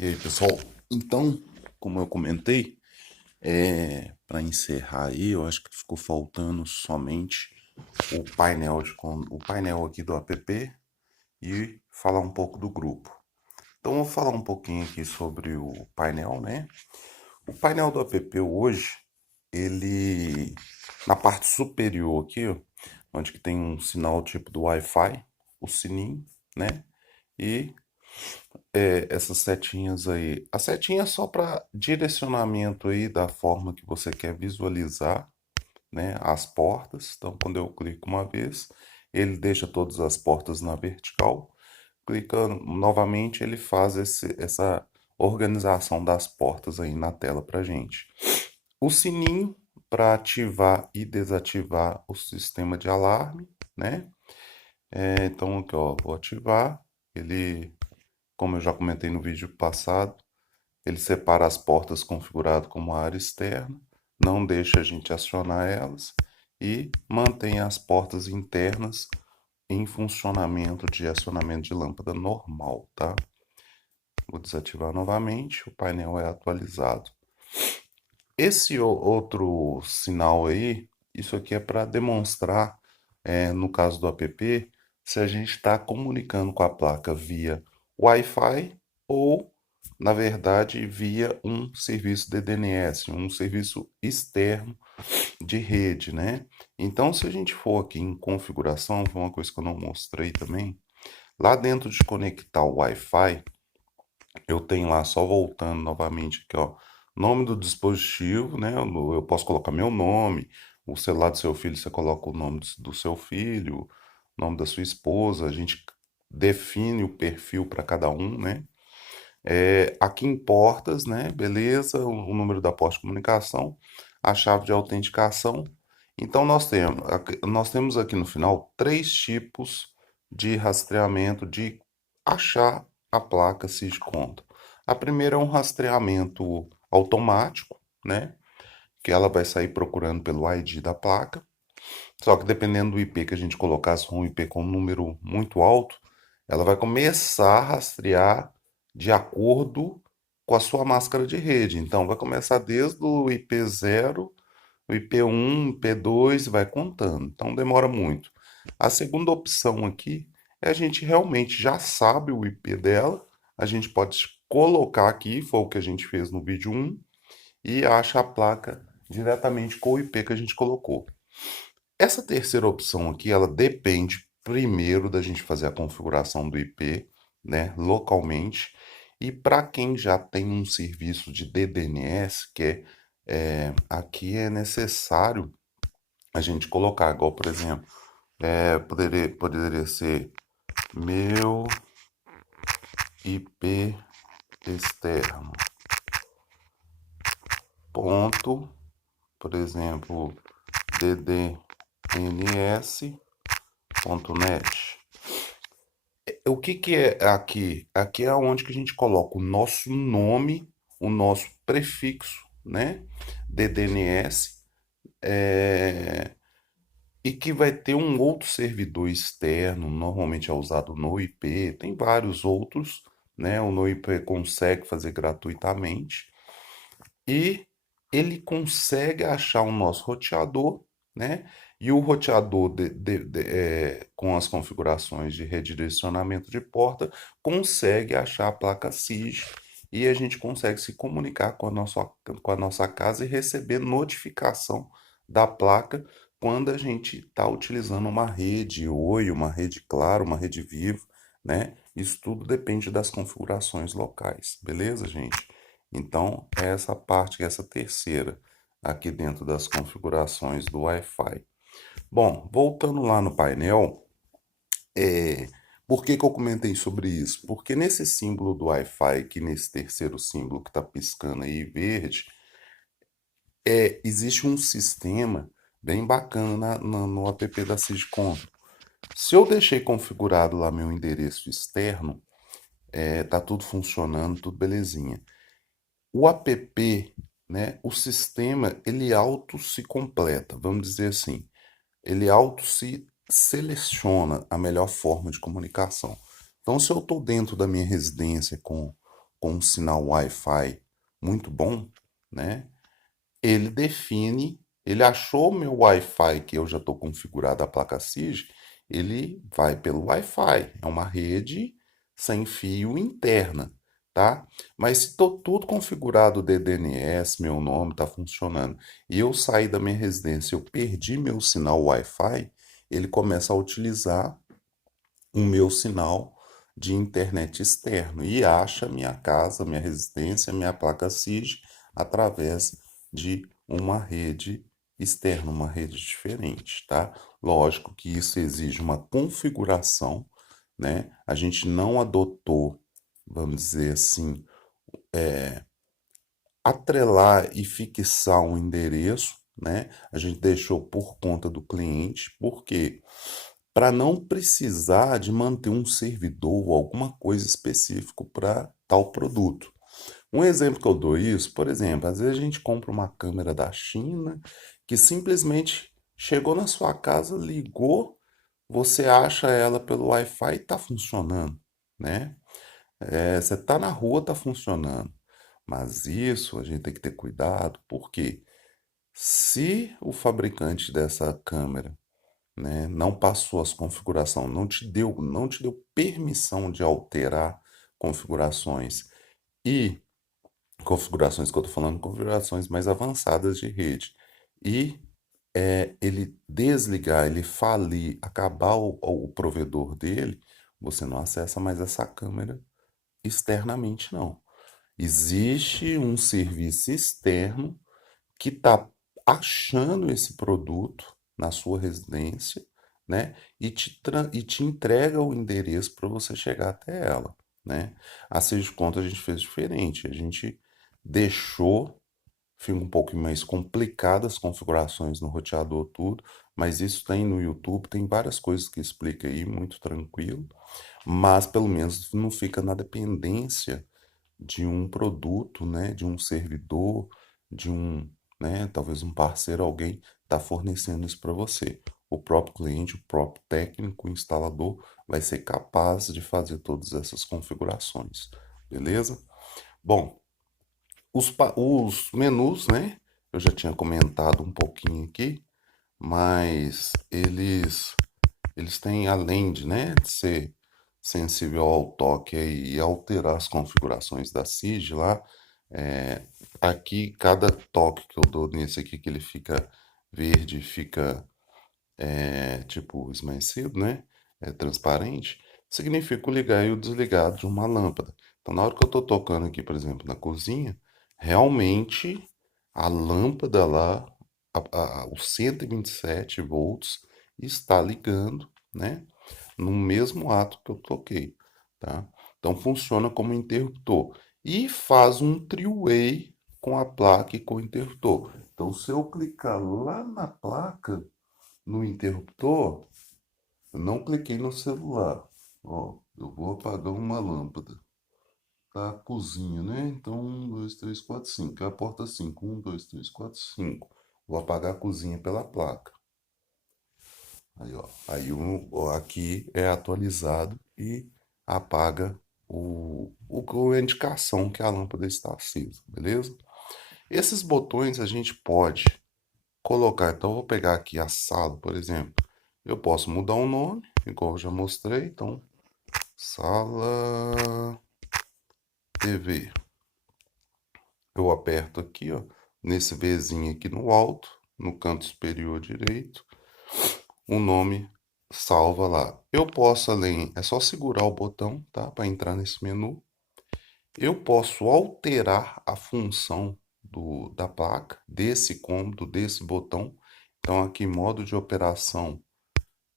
E aí, pessoal? Então, como eu comentei, para encerrar aí, eu acho que ficou faltando somente o painel aqui do app e falar um pouco do grupo. Então, eu vou falar um pouquinho aqui sobre o painel, né? O painel do app hoje, ele na parte superior aqui, ó, onde que tem um sinal tipo do Wi-Fi, o sininho, né? E essas setinhas aí. A setinha é só para direcionamento aí da forma que você quer visualizar, né, as portas. Então, quando eu clico uma vez, ele deixa todas as portas na vertical. Clicando novamente, ele faz essa organização das portas aí na tela para gente. O sininho para ativar e desativar o sistema de alarme, né? Então aqui ó, vou ativar. Ele, como eu já comentei no vídeo passado, ele separa as portas configurado como área externa, não deixa a gente acionar elas e mantém as portas internas em funcionamento de acionamento de lâmpada normal, tá? Vou desativar novamente, o painel é atualizado. Esse outro sinal aí, isso aqui é para demonstrar, no caso do app, se a gente está comunicando com a placa via Wi-Fi ou, na verdade, via um serviço de DNS, um serviço externo de rede, né? Então, se a gente for aqui em configuração, foi uma coisa que eu não mostrei também, lá dentro de conectar o Wi-Fi, eu tenho lá, só voltando novamente aqui, ó, nome do dispositivo, né? Eu posso colocar meu nome, o celular do seu filho, você coloca o nome do seu filho, o nome da sua esposa, a gente define o perfil para cada um, né? Aqui em portas, né? Beleza, o número da porta de comunicação, a chave de autenticação. Então nós temos aqui no final três tipos de rastreamento de achar a placa SIGCONTO. A primeira é um rastreamento automático, né? Que ela vai sair procurando pelo ID da placa. Só que dependendo do IP que a gente colocar, se for um IP com um número muito alto, ela vai começar a rastrear de acordo com a sua máscara de rede. Então, vai começar desde o IP0, o IP1, IP2, vai contando. Então, demora muito. A segunda opção aqui é a gente realmente já sabe o IP dela, a gente pode colocar aqui, foi o que a gente fez no vídeo 1, e acha a placa diretamente com o IP que a gente colocou. Essa terceira opção aqui, ela depende primeiro da gente fazer a configuração do IP, né, localmente. E para quem já tem um serviço de DDNS, aqui é necessário a gente colocar, igual por exemplo, poderia ser meu IP externo, ponto, por exemplo, ddns.net. O que que é aqui? Aqui é onde que a gente coloca o nosso nome, o nosso prefixo, né? De DNS, é, e que vai ter um outro servidor externo, normalmente é usado no IP, tem vários outros, né? O NoIP consegue fazer gratuitamente e ele consegue achar o nosso roteador, né? E o roteador com as configurações de redirecionamento de porta consegue achar a placa SIG e a gente consegue se comunicar com a nossa casa e receber notificação da placa quando a gente está utilizando uma rede Oi, uma rede Claro, uma rede Vivo, né? Isso tudo depende das configurações locais, beleza, gente? Então, é essa parte, essa terceira, aqui dentro das configurações do Wi-Fi. Bom, voltando lá no painel, é, por que que eu comentei sobre isso? Porque nesse símbolo do Wi-Fi, aqui nesse terceiro símbolo que está piscando aí verde, existe um sistema bem bacana no app da Sigcom. Se eu deixei configurado lá meu endereço externo, tá tudo funcionando, tudo belezinha. O app, né, o sistema, ele auto se completa, vamos dizer assim. Ele auto se seleciona a melhor forma de comunicação. Então, se eu estou dentro da minha residência com com um sinal Wi-Fi muito bom, né? Ele define, ele achou o meu Wi-Fi que eu já estou configurado a placa SIG, ele vai pelo Wi-Fi, é uma rede sem fio interna, tá? Mas se estou tudo configurado DDNS, meu nome está funcionando, e eu saí da minha residência, eu perdi meu sinal Wi-Fi, ele começa a utilizar o meu sinal de internet externo e acha minha casa, minha residência, minha placa SIG através de uma rede externa, uma rede diferente, tá? Lógico que isso exige uma configuração, né? A gente não adotou, vamos dizer assim, atrelar e fixar um endereço, né? A gente deixou por conta do cliente, porque para não precisar de manter um servidor ou alguma coisa específico para tal produto. Um exemplo que eu dou isso, por exemplo, às vezes a gente compra uma câmera da China que simplesmente chegou na sua casa, ligou, você acha ela pelo Wi-Fi e está funcionando, né? Você está na rua, está funcionando. Mas isso a gente tem que ter cuidado, porque se o fabricante dessa câmera, né, não passou as configurações, não te deu permissão de alterar configurações e configurações que eu estou falando, configurações mais avançadas de rede. E ele desligar, ele falir, acabar o provedor dele, você não acessa mais essa câmera externamente, não. Existe um serviço externo que está achando esse produto na sua residência, né? E te entrega o endereço para você chegar até ela, né? A Seja Conta a gente fez diferente, a gente deixou, fica um pouco mais complicado as configurações no roteador, tudo, mas isso tem no YouTube, tem várias coisas que explica aí, muito tranquilo, mas pelo menos não fica na dependência de um produto, né, de um servidor, de um, né, talvez um parceiro, alguém está fornecendo isso para você. O próprio cliente, o próprio técnico, o instalador vai ser capaz de fazer todas essas configurações, beleza? Bom, os menus, né, eu já tinha comentado um pouquinho aqui, mas eles têm, além de, né, de ser sensível ao toque e alterar as configurações da SIG lá, é, aqui cada toque que eu dou nesse aqui, que ele fica verde, fica tipo esmaecido, né? É transparente, significa o ligar e o desligar de uma lâmpada. Então, na hora que eu estou tocando aqui, por exemplo, na cozinha, realmente a lâmpada lá, os 127 volts, está ligando, né? No mesmo ato que eu toquei, tá? Então funciona como interruptor e faz um three-way com a placa e com o interruptor. Então, se eu clicar lá na placa, no interruptor, eu não cliquei no celular. Ó, eu vou apagar uma lâmpada. Tá a cozinha, né? Então, 1, 2, 3, 4, 5. É a porta 5. 1, 2, 3, 4, 5. Vou apagar a cozinha pela placa. Aí, ó. Aí aqui é atualizado e apaga a indicação que a lâmpada está acesa, beleza? Esses botões a gente pode colocar. Então, eu vou pegar aqui a sala, por exemplo. Eu posso mudar o nome, igual eu já mostrei. Então, sala TV. Eu aperto aqui, ó, nesse Vzinho aqui no alto, no canto superior direito. O nome salva lá. Eu posso, além, é só segurar o botão, tá? Para entrar nesse menu. Eu posso alterar a função da placa, desse cômodo, desse botão. Então, aqui, modo de operação,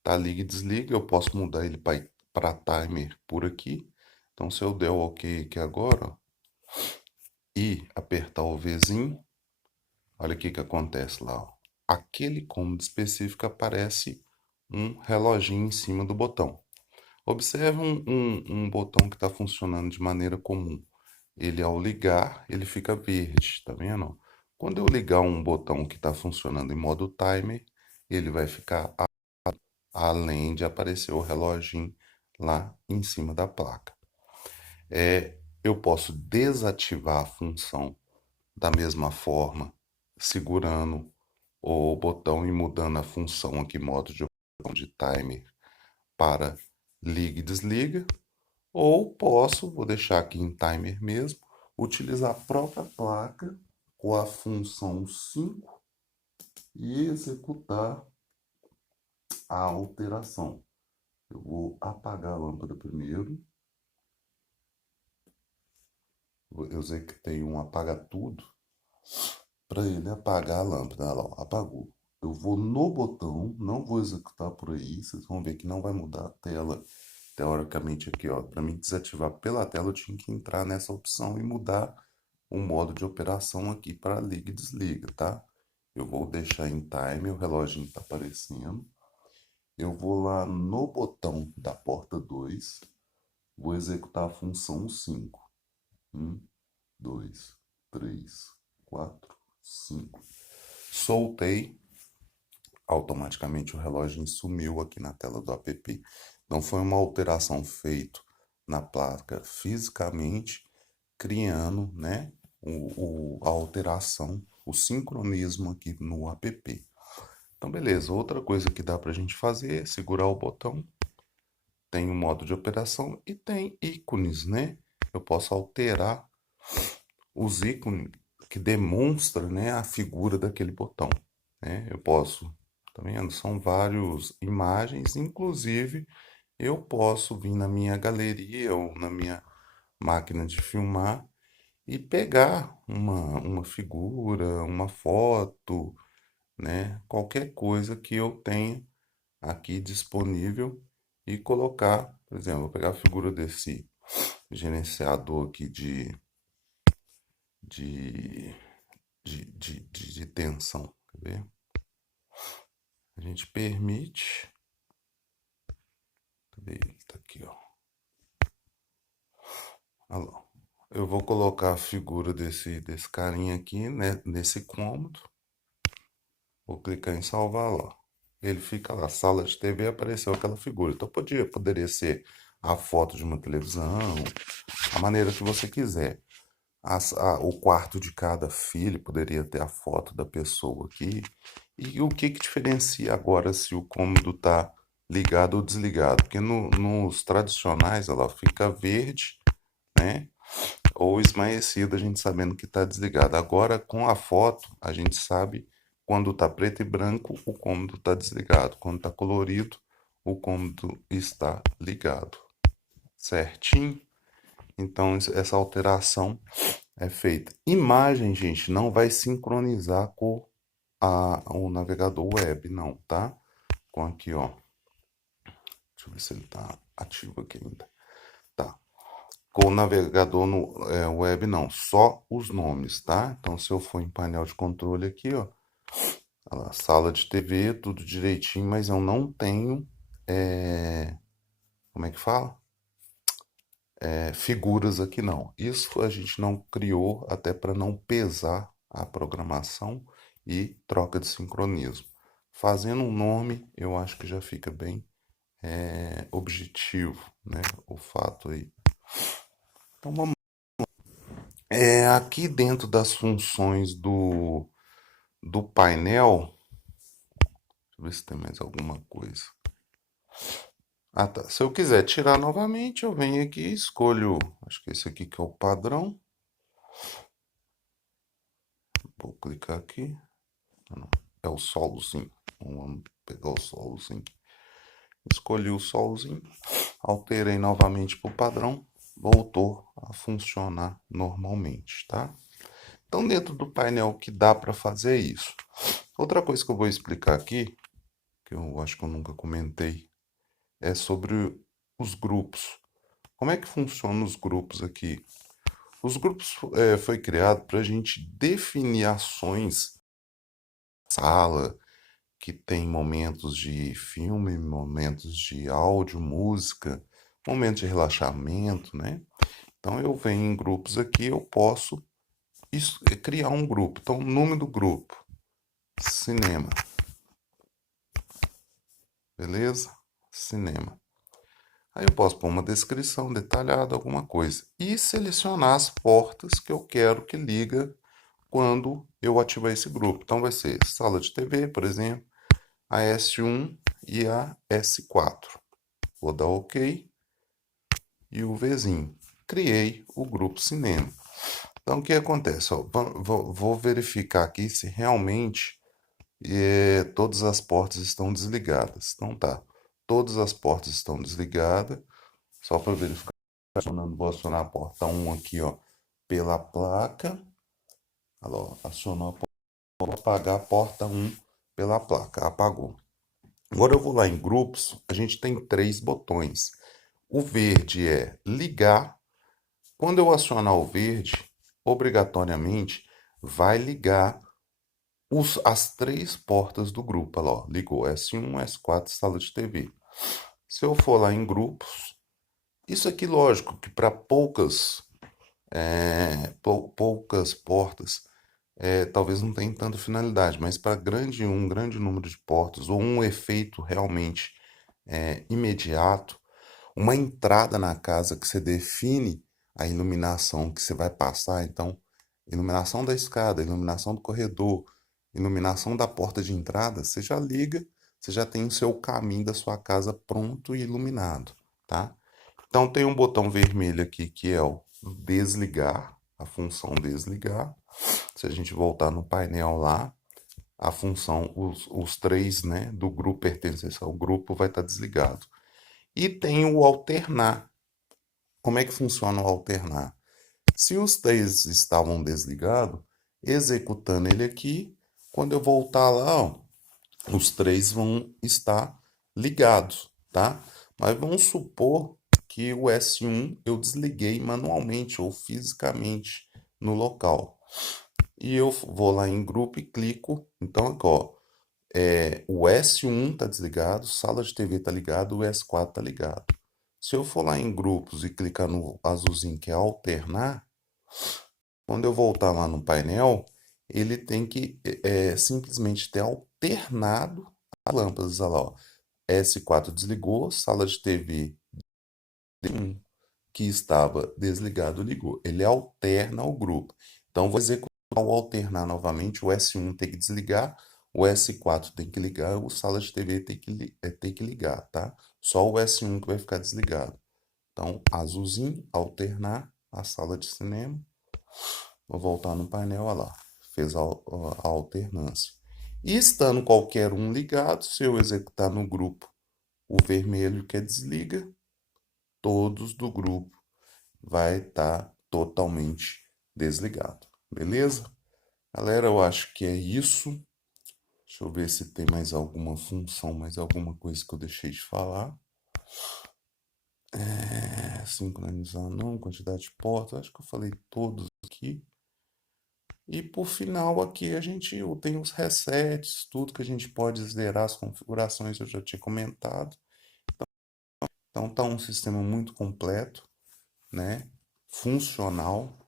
tá liga e desliga. Eu posso mudar ele para timer por aqui. Então, se eu der o OK aqui agora, ó, e apertar o Vzinho, olha o que acontece lá, ó. Aquele cômodo específico aparece um reloginho em cima do botão. Observe um botão que está funcionando de maneira comum. Ele, ao ligar, ele fica verde, tá vendo? Quando eu ligar um botão que está funcionando em modo timer, ele vai ficar além de aparecer o reloginho lá em cima da placa. Eu posso desativar a função da mesma forma, segurando o botão e mudando a função aqui, modo de operação de timer, para liga e desliga. Ou posso, vou deixar aqui em timer mesmo, utilizar a própria placa com a função 5 e executar a alteração. Eu vou apagar a lâmpada primeiro. Eu executei um apaga tudo para ele apagar a lâmpada. Olha lá, ó, apagou. Eu vou no botão, não vou executar por aí. Vocês vão ver que não vai mudar a tela teoricamente aqui, ó. Para mim desativar pela tela, eu tinha que entrar nessa opção e mudar o modo de operação aqui para liga e desliga, tá? Eu vou deixar em time, o reloginho tá aparecendo. Eu vou lá no botão da porta 2, vou executar a função 5. 1, 2, 3, 4, 5. Soltei, automaticamente o relógio sumiu aqui na tela do app. Não foi uma alteração feita na placa fisicamente, criando, né, a alteração, o sincronismo aqui no app. Então, beleza. Outra coisa que dá para a gente fazer é segurar o botão. Tem o modo de operação e tem ícones, né? Eu posso alterar os ícones que demonstram, né, a figura daquele botão, né? Eu posso, tá vendo? São várias imagens, inclusive eu posso vir na minha galeria ou na minha máquina de filmar e pegar uma figura, uma foto, né? Qualquer coisa que eu tenha aqui disponível e colocar, por exemplo, vou pegar a figura desse gerenciador aqui de, de tensão, quer ver? A gente permite, cadê ele? Tá aqui, ó. Olha lá. Eu vou colocar a figura desse carinha aqui, né, nesse cômodo. Vou clicar em salvar lá. Ele fica lá, sala de TV, apareceu aquela figura. Então poderia ser a foto de uma televisão, a maneira que você quiser. O quarto de cada filho poderia ter a foto da pessoa aqui. E o que diferencia agora se o cômodo está ligado ou desligado? Porque nos tradicionais ela fica verde, né? Ou esmaecido, a gente sabendo que está desligado. Agora, com a foto, a gente sabe quando está preto e branco, o cômodo está desligado. Quando está colorido, o cômodo está ligado. Certinho? Então, essa alteração é feita. Imagem, gente, não vai sincronizar com o navegador web, não, tá? Com aqui, ó. Deixa eu ver se ele tá ativo aqui ainda. Tá. Com o navegador no web, não. Só os nomes, tá? Então, se eu for em painel de controle aqui, ó. Olha lá, sala de TV, tudo direitinho, mas eu não tenho... como é que fala? Figuras aqui não. Isso a gente não criou até para não pesar a programação e troca de sincronismo. Fazendo um nome, eu acho que já fica bem objetivo, né? O fato aí. Então vamos. Aqui dentro das funções do painel, deixa eu ver se tem mais alguma coisa. Ah, tá. Se eu quiser tirar novamente, eu venho aqui e escolho, acho que esse aqui que é o padrão. Vou clicar aqui. Não, é o solozinho. Vamos pegar o solozinho. Escolhi o solozinho. Alterei novamente para o padrão. Voltou a funcionar normalmente, tá? Então, dentro do painel que dá para fazer isso. Outra coisa que eu vou explicar aqui, que eu acho que eu nunca comentei, é sobre os grupos. Como é que funcionam os grupos aqui? Os grupos foi criado para a gente definir ações, sala, que tem momentos de filme, momentos de áudio, música, momentos de relaxamento, né? Então eu venho em grupos aqui, eu posso criar um grupo. Então, o nome do grupo, cinema. Beleza? Cinema. Aí eu posso pôr uma descrição detalhada, alguma coisa. E selecionar as portas que eu quero que liga quando eu ativar esse grupo. Então vai ser sala de TV, por exemplo, a S1 e a S4. Vou dar OK e o Vzinho. Criei o grupo cinema. Então o que acontece? Ó, vou verificar aqui se realmente todas as portas estão desligadas. Então tá, todas as portas estão desligadas. Só para verificar, vou acionar a porta 1 aqui, ó, pela placa. Olha lá, acionou a porta, vou apagar a porta 1 pela placa, apagou. Agora eu vou lá em grupos, a gente tem 3 botões. O verde é ligar. Quando eu acionar o verde, obrigatoriamente vai ligar as 3 portas do grupo. Olha lá, ligou S1, S4, sala de TV. Se eu for lá em grupos, isso aqui, lógico, que para poucas portas, talvez não tenha tanta finalidade, mas para um grande número de portas, ou um efeito realmente imediato, uma entrada na casa que você define a iluminação que você vai passar, então, iluminação da escada, iluminação do corredor, iluminação da porta de entrada, você já liga, você já tem o seu caminho da sua casa pronto e iluminado, tá? Então tem um botão vermelho aqui que é o desligar, a função desligar. Se a gente voltar no painel lá, a função, os 3, né, do grupo pertencentes ao grupo vai estar desligado. E tem o alternar. Como é que funciona o alternar? Se os 3 estavam desligados, executando ele aqui, quando eu voltar lá, ó, os 3 vão estar ligados, tá? Mas vamos supor que o S1 eu desliguei manualmente ou fisicamente no local. E eu vou lá em grupo e clico. Então, aqui, ó, o S1 está desligado, sala de TV está ligado, o S4 está ligado. Se eu for lá em grupos e clicar no azulzinho que é alternar, quando eu voltar lá no painel, ele tem que simplesmente ter alternado as lâmpadas. Olha lá, ó. S4 desligou, sala de TV que estava desligado ligou. Ele alterna o grupo. Então, vou executar o alternar novamente. O S1 tem que desligar, o S4 tem que ligar, o sala de TV tem que ligar, tá? Só o S1 que vai ficar desligado. Então, azulzinho, alternar a sala de cinema. Vou voltar no painel, olha lá. Fez a alternância. E estando qualquer um ligado, se eu executar no grupo o vermelho que é desliga, todos do grupo vai estar totalmente desligado. Beleza? Galera, eu acho que é isso. Deixa eu ver se tem mais alguma função, mais alguma coisa que eu deixei de falar. Sincronizar não, quantidade de portas, acho que eu falei todos aqui. E por final aqui a gente tem os resets, tudo que a gente pode zerar as configurações, eu já tinha comentado. Então tá um sistema muito completo, né? Funcional,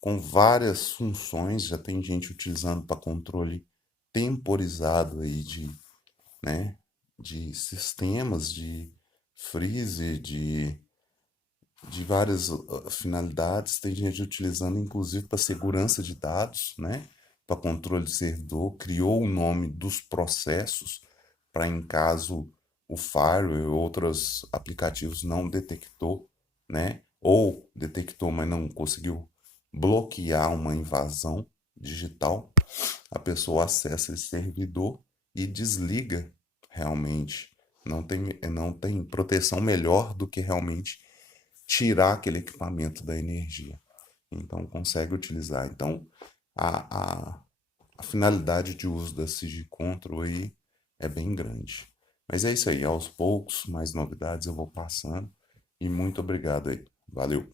com várias funções, já tem gente utilizando para controle temporizado aí né, de sistemas, de freezer, de várias finalidades. Tem gente utilizando inclusive para segurança de dados, né, para controle de servidor, criou o nome dos processos para em caso o firewall ou outros aplicativos não detectou, né, ou detectou, mas não conseguiu bloquear uma invasão digital, a pessoa acessa esse servidor e desliga realmente. Não tem proteção melhor do que realmente tirar aquele equipamento da energia. Então, consegue utilizar. Então, a finalidade de uso da CIG Control aí é bem grande. Mas é isso aí, aos poucos, mais novidades eu vou passando. E muito obrigado aí. Valeu!